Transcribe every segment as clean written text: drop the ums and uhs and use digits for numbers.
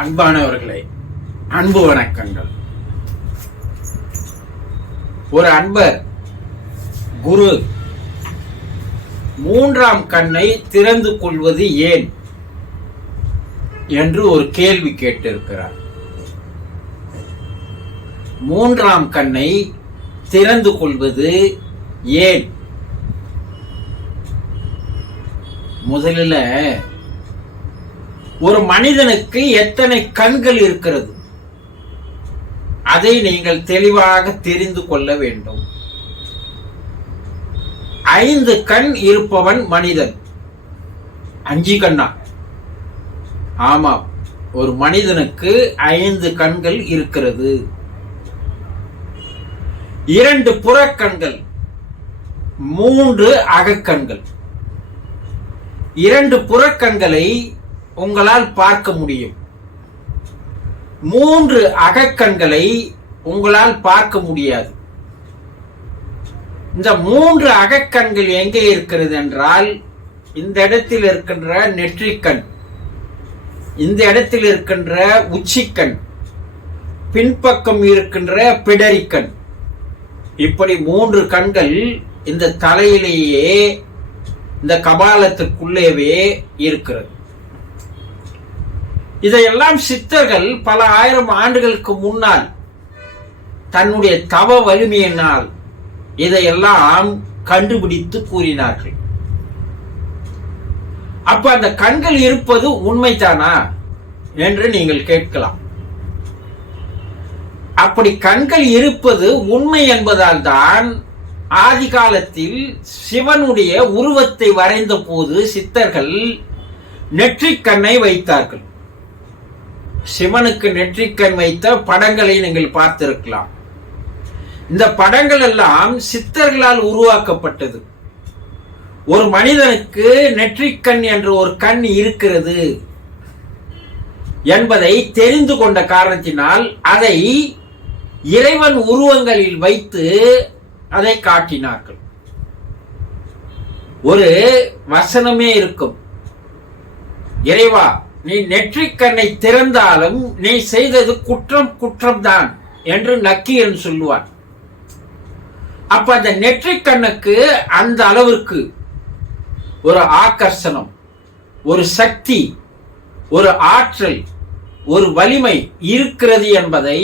அன்பானவர்களே, அன்பு வணக்கங்கள். ஒரு அன்பர் குரு மூன்றாம் கண்ணை திறந்து கொள்வது ஏன் என்று ஒரு கேள்வி கேட்டிருக்கிறார். மூன்றாம் கண்ணை திறந்து கொள்வது ஏன்? முதலில் ஒரு மனிதனுக்கு எத்தனை கண்கள் இருக்கிறது அதை நீங்கள் தெளிவாக தெரிந்து கொள்ள வேண்டும். 5 கண் இருப்பவன் மனிதன். 5 கண்ணா? ஆமா, ஒரு மனிதனுக்கு 5 கண்கள் இருக்கிறது. 2 புறக்கண்கள், 3 அகக்கண்கள். 2 புறக்கண்களை உங்களால் பார்க்க முடியும். 3 அகக்கண்களை உங்களால் பார்க்க முடியாது. இந்த 3 அகக்கண்கள் எங்கே இருக்கிறது என்றால், இந்த இடத்தில் இருக்கின்ற நெற்றிக்கண், இந்த இடத்தில் இருக்கின்ற உச்சிக்கண், பின்பக்கம் இருக்கின்ற பிடரிக்கண், இப்படி 3 கண்கள் இந்த தலையிலேயே, இந்த கபாலத்துக்குள்ளேவே இருக்கிறது. இதையெல்லாம் சித்தர்கள் பல ஆயிரம் ஆண்டுகளுக்கு முன்னால் தன்னுடைய தவ வலிமையினால் இதையெல்லாம் கண்டுபிடித்து கூறினார்கள். அப்ப அந்த கண்கள் இருப்பது உண்மைதானா என்று நீங்கள் கேட்கலாம். அப்படி கண்கள் இருப்பது உண்மை என்பதால் தான் ஆதி காலத்தில் சிவனுடைய உருவத்தை வரைந்த போது சித்தர்கள் நெற்றிக்கண்ணை வைத்தார்கள். சிவனுக்கு நெற்றிக்கண் வைத்த படங்களை நீங்கள் பார்த்திருக்கலாம். இந்த படங்கள் எல்லாம் சித்தர்களால் உருவாக்கப்பட்டது. ஒரு மனிதனுக்கு நெற்றிக்கண் என்ற ஒரு கண் இருக்கிறது என்பதை தெரிந்து கொண்ட காரணத்தினால் அதை இறைவன் உருவங்களில் வைத்து அதை காட்டினார்கள். ஒரு வசனமே இருக்கும், இறைவா நீ நெற்றிக்கண்ணை திறந்தாலும் நீ செய்தது குற்றம்தான் என்று நக்கீரன் சொல்லுவான். அப்ப அந்த நெற்றிக்கண்ணுக்கு அந்த அளவிற்கு ஒரு ஆகர்ஷணம், ஒரு சக்தி, ஒரு ஆற்றல், ஒரு வலிமை இருக்கிறது என்பதை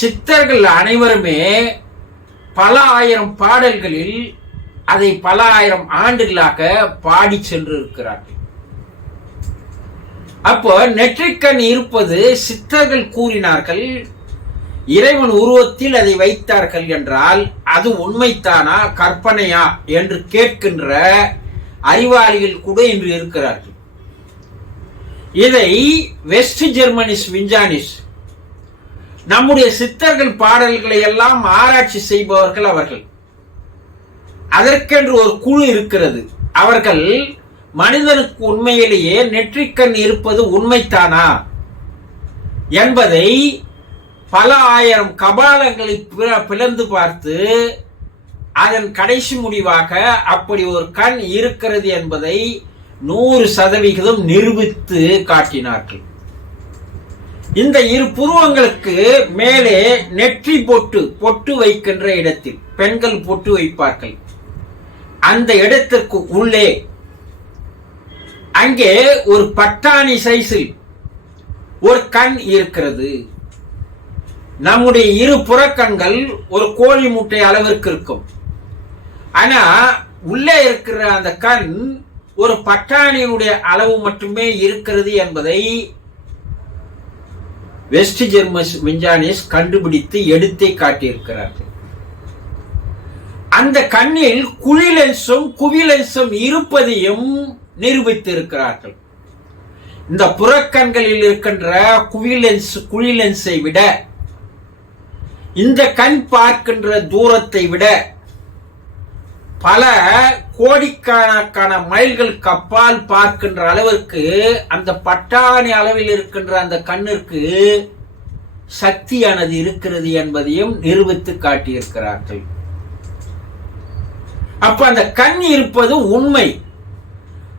சித்தர்கள் அனைவருமே பல ஆயிரம் பாடல்களில் அதை பல ஆயிரம் ஆண்டுகளாக பாடி சென்று இருக்கிறார்கள். அப்போ நெற்றிக்கண் இருப்பது சித்தர்கள் கூறினார்கள், இறைவன் உருவத்தில் அதை வைத்தார்கள் என்றால் அது உண்மைத்தானா கற்பனையா என்று கேட்கின்ற அறிவாளிகள் கூட இன்று இருக்கிறார்கள். இதை வெஸ்ட் ஜெர்மனிஸ் விஞ்ஞானிஸ், நம்முடைய சித்தர்கள் பாடல்களை எல்லாம் ஆராய்ச்சி செய்பவர்கள் அவர்கள். அதற்கென்று ஒரு குழு இருக்கிறது. அவர்கள் மனிதனுக்கு உண்மையிலேயே நெற்றிக்கண் இருப்பது உண்மைத்தானா என்பதை பல ஆயிரம் கபாலங்களை பிளந்து பார்த்து அதன் கடைசி முடிவாக அப்படி ஒரு கண் இருக்கிறது என்பதை 100% நிரூபித்து காட்டினார்கள். இந்த 2 புருவங்களுக்கு மேலே நெற்றி பொட்டு வைக்கின்ற இடத்தில் பெண்கள் பொட்டு வைப்பார்கள். அந்த இடத்திற்கு உள்ளே அங்கே ஒரு பட்டாணி சைஸில் ஒரு கண் இருக்கிறது. நம்முடைய 2 புறக்கண்கள் ஒரு கோழி முட்டை அளவிற்கு இருக்கும். ஆனா உள்ளே இருக்கிற அந்த கண் ஒரு பட்டாணியுடைய அளவு மட்டுமே இருக்கிறது என்பதை வெஸ்ட் ஜெர்மனிஸ் விஞ்ஞானிஸ் கண்டுபிடித்து எடுத்தே காட்டியிருக்கிறார்கள். அந்த கண்ணில் குழிலென்சும் குவிலென்சும் இருப்பதையும் நிரூபித்திருக்கிறார்கள். இந்த புறக்கண்களில் இருக்கின்ற குழிலென்ஸை விட இந்த கண் பார்க்கின்ற தூரத்தை விட பல கோடிக்கணக்கான மைல்களுக்கு அப்பால் பார்க்கின்ற அளவிற்கு அந்த பட்டாணி அளவில் இருக்கின்ற அந்த கண்ணிற்கு சக்தியானது இருக்கிறது என்பதையும் நிரூபித்து காட்டியிருக்கிறார்கள். அப்ப அந்த கண் இருப்பது உண்மை.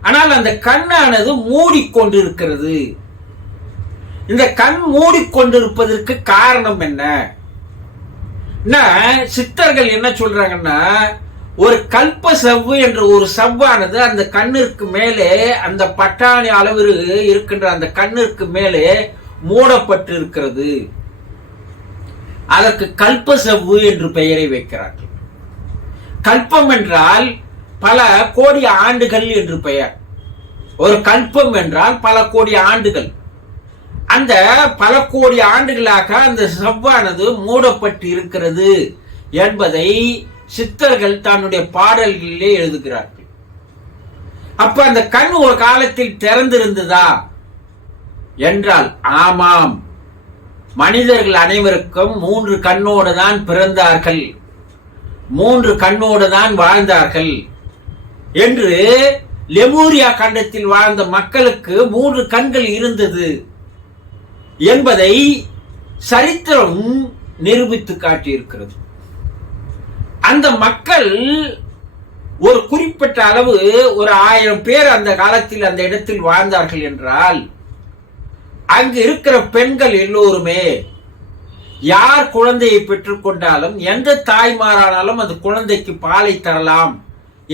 ஆனால் அந்த கண்ணானது மூடிக்கொண்டிருக்கிறது. இந்த கண் மூடிக்கொண்டிருப்பதற்கு காரணம் என்ன? சித்தர்கள் என்ன சொல்றாங்கன்னா, ஒரு கல்ப செவ்வு என்ற ஒரு செவ்வானது அந்த கண்ணிற்கு மேலே, அந்த பட்டாணி அளவு இருக்கின்ற அந்த கண்ணிற்கு மேலே மூடப்பட்டு இருக்கிறது. அதற்கு கல்ப செவ்வு என்று பெயரை வைக்கிறார்கள். கல்பம் என்றால் பல கோடி ஆண்டுகள் என்று பெயர். ஒரு கல்பம் என்றால் பல கோடி ஆண்டுகள். அந்த பல கோடி ஆண்டுகளாக அந்த செவ்வானது மூடப்பட்டு இருக்கிறது என்பதை சித்தர்கள் தன்னுடைய பாடல்களிலே எழுதுகிறார்கள். அப்ப அந்த கண் ஒரு காலத்தில் திறந்திருந்ததா என்றால் ஆமாம். மனிதர்கள் அனைவருக்கும் 3 கண்ணோடு தான் பிறந்தார்கள், 3 கண்ணோடு தான் வாழ்ந்தார்கள் என்று லெமூரியா கண்டத்தில் வாழ்ந்த மக்களுக்கு 3 கண்கள் இருந்தது என்பதை சரித்திரம் நிரூபித்து காட்டியிருக்கிறது. அந்த மக்கள் ஒரு குறிப்பிட்ட அளவு, ஒரு 1000 பேர் அந்த காலத்தில் அந்த இடத்தில் வாழ்ந்தார்கள் என்றால், அங்கு இருக்கிற பெண்கள் எல்லோருமே யார் குழந்தையை பெற்றுக் கொண்டாலும், எந்த தாய்மாரானாலும் அந்த குழந்தைக்கு பாலை தரலாம்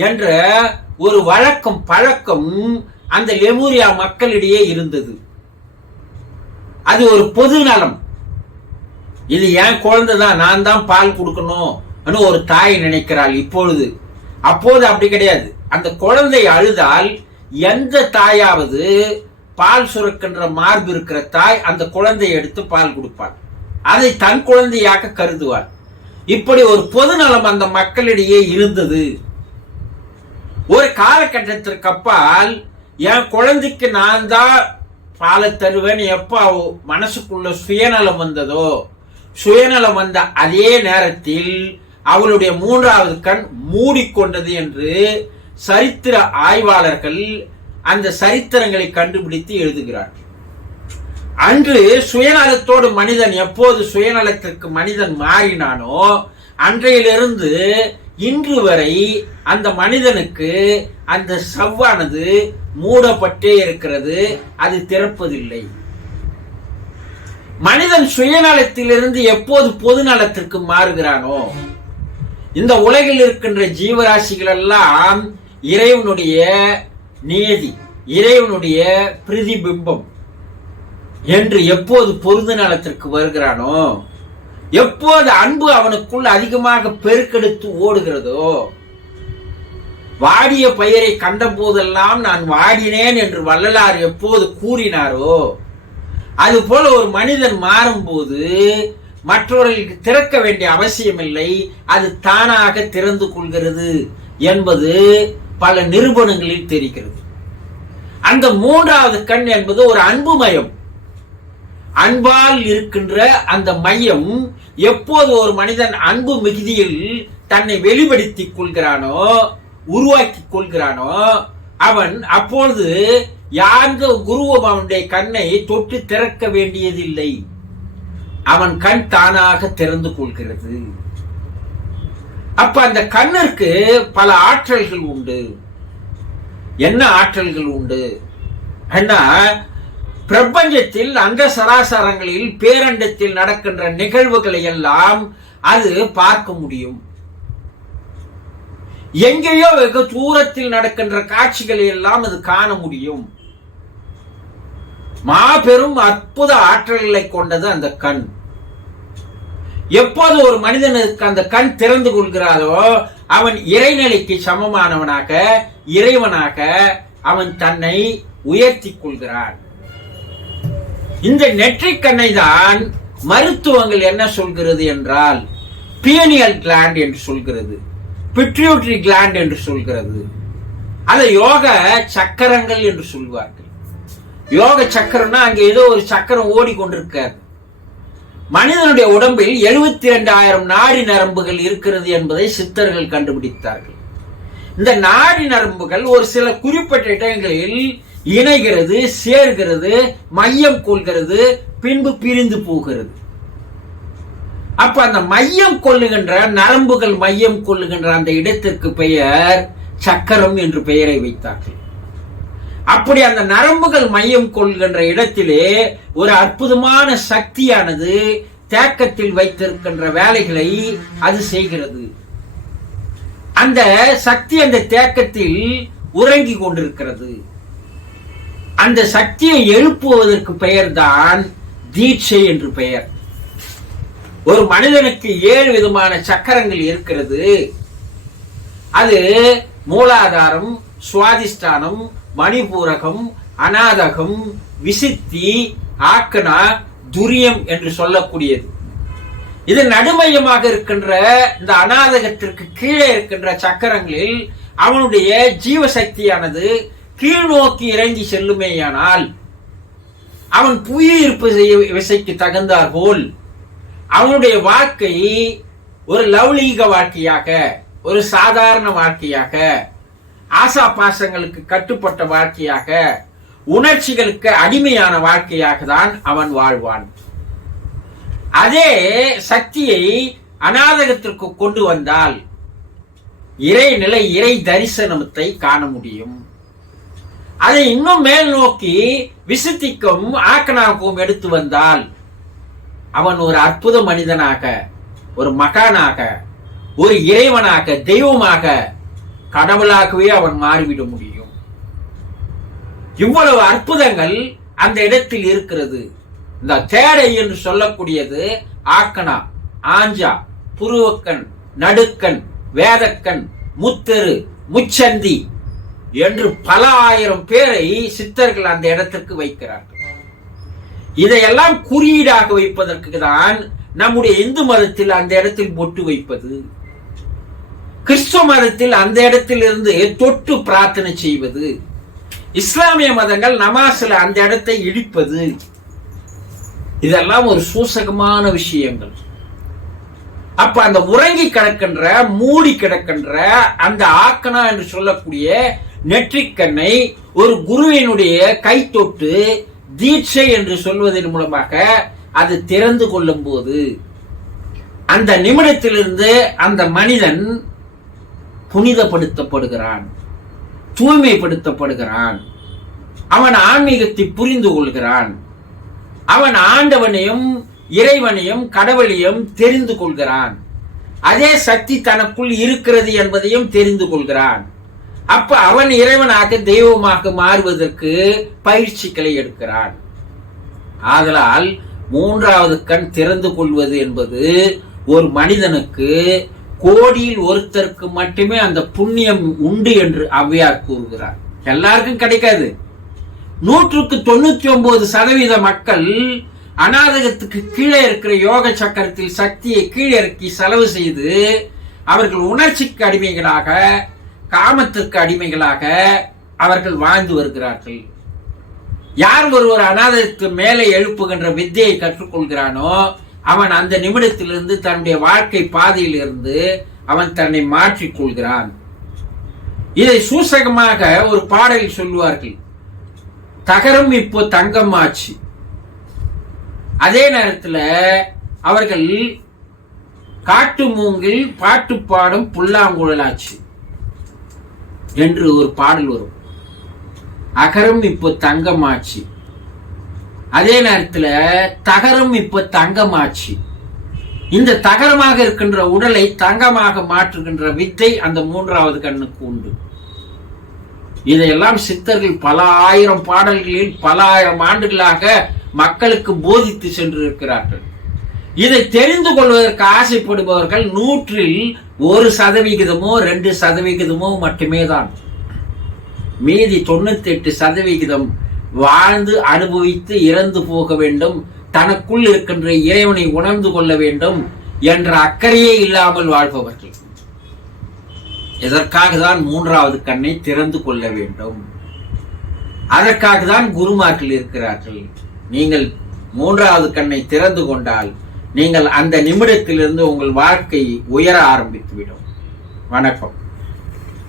என்ற ஒரு வழக்கம், பழக்கம் அந்த லெமூரியா மக்களிடையே இருந்தது. அது ஒரு பொது நலம். இது என் குழந்தை தான், நான் தான் பால் கொடுக்கணும் ஒரு தாய் நினைக்கிறாள் இப்பொழுது. அப்போது அப்படி கிடையாது. அந்த குழந்தை அழுதால் எந்த தாயாவது பால் சுரக்கின்ற மார்பு இருக்கிற தாய் அந்த குழந்தையை எடுத்து பால் கொடுப்பாள், அதை தன் குழந்தையாக கருதுவாள். இப்படி ஒரு பொது நலம் அந்த மக்களிடையே இருந்தது. ஒரு காலகட்டத்திற்கு அப்பால் என் குழந்தைக்கு நான் தான் பாலை தருவேன் எப்ப மனசுக்குள்ள சுயநலம் வந்ததோ, சுயநலம் வந்த அதே நேரத்தில் அவளுடைய 3வது கண் மூடிக்கொண்டது என்று சரித்திர ஆய்வாளர்கள் அந்த சரித்திரங்களை கண்டுபிடித்து எழுதுகிறார்கள். அன்று சுயநலத்தோடு மனிதன் எப்போது சுயநலத்திற்கு மனிதன் மாறினானோ அன்றையிலிருந்து இன்று வரை அந்த மனிதனுக்கு அந்த செவ்வானது மூடப்பட்டே இருக்கிறது, அது திறப்பதில்லை. மனிதன் சுயநலத்திலிருந்து எப்போது பொது நலத்திற்கு மாறுகிறானோ, இந்த உலகில் இருக்கின்ற ஜீவராசிகள் எல்லாம் இறைவனுடைய நியதி, இறைவனுடைய பிரதிபிம்பம் என்று எப்போது பொது நலத்திற்கு வருகிறானோ, எப்போது அன்பு அவனுக்குள் அதிகமாக பெருக்கெடுத்து ஓடுகிறதோ, வாடிய பயிரை கண்ட போதெல்லாம் நான் வாடினேன் என்று வள்ளலார் எப்போது கூறினாரோ, அது போல ஒரு மனிதன் மாறும்போது மற்றவர்களுக்கு திறக்க வேண்டிய அவசியமில்லை, அது தானாக திறந்து கொள்கிறது என்பது பல நிரூபணங்களில் தெரிகிறது. அந்த 3வது கண் என்பது ஒரு அன்பு மையம். அன்பால் இருக்கின்ற அந்த மையம் எப்போது ஒரு மனிதன் அன்பு மிகுதியில் தன்னை வெளிப்படுத்திக் கொள்கிறானோ, உருவாக்கி கொள்கிறானோ, அவன் அப்பொழுது யாருங்க குருவும் அவனுடைய கண்ணை தொட்டு திறக்க வேண்டியதில்லை, அவன் கண் தானாக திறந்து கொள்கிறது. அப்ப அந்த கண்ணிற்கு பல ஆற்றல்கள் உண்டு. என்ன ஆற்றல்கள் உண்டு? பிரபஞ்சத்தில் அண்ட சராசரங்களில் பேரண்டத்தில் நடக்கின்ற நிகழ்வுகளை எல்லாம் அது பார்க்க முடியும். எங்கேயோ வெகு தூரத்தில் நடக்கின்ற காட்சிகளை எல்லாம் அது காண முடியும். மாபெரும் அற்புத ஆற்றல்களை கொண்டது அந்த கண். எப்போது ஒரு மனிதனுக்கு அந்த கண் திறந்து கொள்கிறாரோ அவன் இறைநிலைக்கு சமமானவனாக, இறைவனாக அவன் தன்னை உயர்த்தி கொள்கிறான். இந்த நெற்றிக் கண்ணை தான் மருத்துவங்கள் என்ன சொல்கிறது என்றால் பீனியல் கிளாண்ட் என்று சொல்கிறது, பிட்யூட்டரி கிளாண்ட் என்று சொல்கிறது, அதை யோக சக்கரங்கள் என்று சொல்வார்கள். யோக சக்கரம்னா அங்க ஏதோ ஒரு சக்கரம் ஓடிக்கொண்டிருக்காது. மனிதனுடைய உடம்பில் 72,000 நாடி நரம்புகள் இருக்கிறது என்பதை சித்தர்கள் கண்டுபிடித்தார்கள். இந்த நாடி நரம்புகள் ஒரு சில குறிப்பிட்ட இடங்களில் இணைகிறது, சேர்கிறது, மையம் கொள்கிறது, பின்பு பிரிந்து போகிறது. அப்ப அந்த மையம் கொள்ளுகின்ற நரம்புகள் மையம் கொள்ளுகின்ற அந்த இடத்திற்கு பெயர் சக்கரம் என்று பெயரை வைத்தார்கள். அப்படி அந்த நரம்புகள் மையம் கொள்கின்ற இடத்திலே ஒரு அற்புதமான சக்தியானது தேக்கத்தில் வைத்திருக்கின்ற வேலைகளை அது செய்கிறது. அந்த சக்தி அந்த தேக்கத்தில் உறங்கி கொண்டிருக்கிறது. அந்த சக்தியை எழுப்புவதற்கு பெயர்தான் தீட்சை என்று பெயர். ஒரு மனிதனுக்கு 7 விதமான சக்கரங்கள் இருக்கிறது. அது மூலாதாரம், சுவாதிஷ்டானம், மணிபூரகம், அநாதகம், விசித்தி, ஆக்கனா, துரியம் என்று சொல்லக்கூடியது. இது நடுமையமாக இருக்கின்ற இந்த அநாதகத்திற்கு கீழே இருக்கின்ற சக்கரங்களில் அவனுடைய ஜீவசக்தியானது கீழ் நோக்கி இறங்கி செல்லுமேயானால் அவன் புவியீர்ப்பு விசைக்கு தகுந்தார் போல் அவனுடைய வாழ்க்கை ஒரு லௌலீக வாழ்க்கையாக, ஒரு சாதாரண வாழ்க்கையாக, ஆசா பாசங்களுக்கு கட்டுப்பட்ட வாழ்க்கையாக, உணர்ச்சிகளுக்கு அடிமையான வாழ்க்கையாக தான் அவன் வாழ்வான். அதே சக்தியை அநாதகத்திற்கு கொண்டு வந்தால் இறைநிலை, இறை தரிசனத்தை காண முடியும். அதை இன்னும் மேல் நோக்கி விசுத்திக்கும் ஆக்கனாகவும் எடுத்து வந்தால் அவன் ஒரு அற்புத மனிதனாக, ஒரு மகானாக, ஒரு இறைவனாக, தெய்வமாக, கடவுளாகவே அவன் மாறிவிட முடியும். இவ்வளவு அற்புதங்கள் அந்த இடத்தில் இருக்கிறது. இந்த தேடை என்று சொல்லக்கூடியது ஆக்கனா, ஆஞ்சா, புருவக்கண், நடுக்கண், வேதக்கண், முத்தெரு, முச்சந்தி என்று பல ஆயிரம் பேரை சித்தர்கள் அந்த இடத்திற்கு வைக்கிறார்கள். இதையெல்லாம் குறியீடாக வைப்பதற்கு தான் நம்முடைய இந்து மதத்தில் அந்த இடத்தில் பொட்டு வைப்பது, கிறிஸ்துவ மதத்தில் அந்த இடத்தில் இருந்து தொட்டு பிரார்த்தனை செய்வது, இஸ்லாமிய மதங்கள் நமாஸ்ல அந்த இடத்தை இடிப்பது, இதெல்லாம் ஒரு சூசகமான விஷயங்கள். அப்ப அந்த உறங்கி கிடக்கின்ற, மூடி கிடக்கின்ற அந்த ஆக்கனா என்று சொல்லக்கூடிய நெற்றிக்கண்ணை ஒரு குருவினுடைய கை தொட்டு தீட்சை என்று சொல்வதன் மூலமாக அது திறந்து கொள்ளும் போது அந்த நிமிடத்திலிருந்து அந்த மனிதன் புனிதப்படுத்தப்படுகிறான், தூய்மைப்படுத்தப்படுகிறான். அவன் ஆன்மீகத்தை புரிந்து கொள்கிறான். அவன் ஆண்டவனையும் இறைவனையும் கடவுளையும் தெரிந்து கொள்கிறான். அதே சக்தி தனக்குள் இருக்கிறது என்பதையும் தெரிந்து கொள்கிறான். அப்ப அவன் இறைவனாக, தெய்வமாக மாறுவதற்கு பயிற்சிகளை எடுக்கிறான். ஆதலால் 3வது கண் திறந்து கொள்வது என்பது ஒரு மனிதனுக்கு கோடியில் ஒருத்தருக்கு மட்டுமே அந்த புண்ணியம் உண்டு என்று ஔவையார் கூறுகிறார். எல்லாருக்கும் கிடைக்காது. 199% மக்கள் அநாதகத்துக்கு கீழே இருக்கிற யோக சக்கரத்தில் சக்தியை கீழிறக்கி செலவு செய்து அவர்கள் உணர்ச்சிக்கு அடிமைகளாக, காமத்திற்கு அடிமைகளாக அவர்கள் வாழ்ந்து வருகிறார்கள். யார் ஒருவர் அநாதகத்துக்கு மேலே எழுப்புகின்ற வித்தையை கற்றுக்கொள்கிறானோ அவன் அந்த நிமிடத்திலிருந்து தன்னுடைய வாழ்க்கை பாதையில் இருந்து அவன் தன்னை மாற்றிக் கொள்கிறான். இதை சூசகமாக ஒரு பாடலில் சொல்லுவார்கள். தகரம் இப்போ தங்கம் ஆச்சு. அதே நேரத்தில் அவர்கள் காட்டு மூங்கில் பாட்டு பாடும் புல்லாங்குழலாச்சு என்று ஒரு பாடல் வரும். அகரம் இப்போ தங்கமாச்சு. அதே நேரத்தில் தகரம் இப்போ தங்கமாச்சு. இந்த தகரமாக இருக்கின்ற உடலை தங்கமாக மாற்றுகின்ற வித்தை அந்த 3வது கண்ணுக்கு உண்டு. இதையெல்லாம் சித்தர்கள் பல ஆயிரம் பாடல்களில் பல ஆயிரம் ஆண்டுகளாக மக்களுக்கு போதித்து சென்று இருக்கிறார்கள். இதை தெரிந்து கொள்வதற்கு ஆசைப்படுபவர்கள் 100ல் 1% 2% மட்டுமே தான். மீதி 98% வாழ்ந்து அனுபவித்து இறந்து போக வேண்டும், தனக்குள் இருக்கின்ற இறைவனை உணர்ந்து கொள்ள வேண்டும் என்ற அக்கறையே இல்லாமல் வாழ்பவர்கள். இதற்காக தான் 3வது கண்ணை திறந்து கொள்ள வேண்டும். அதற்காக தான் குருமார்கள் இருக்கிறார்கள். நீங்கள் 3வது கண்ணை திறந்து கொண்டால் நீங்கள் அந்த நிமிடத்திலிருந்து உங்கள் வாழ்க்கை உயர ஆரம்பித்துவிடும். வணக்கம்.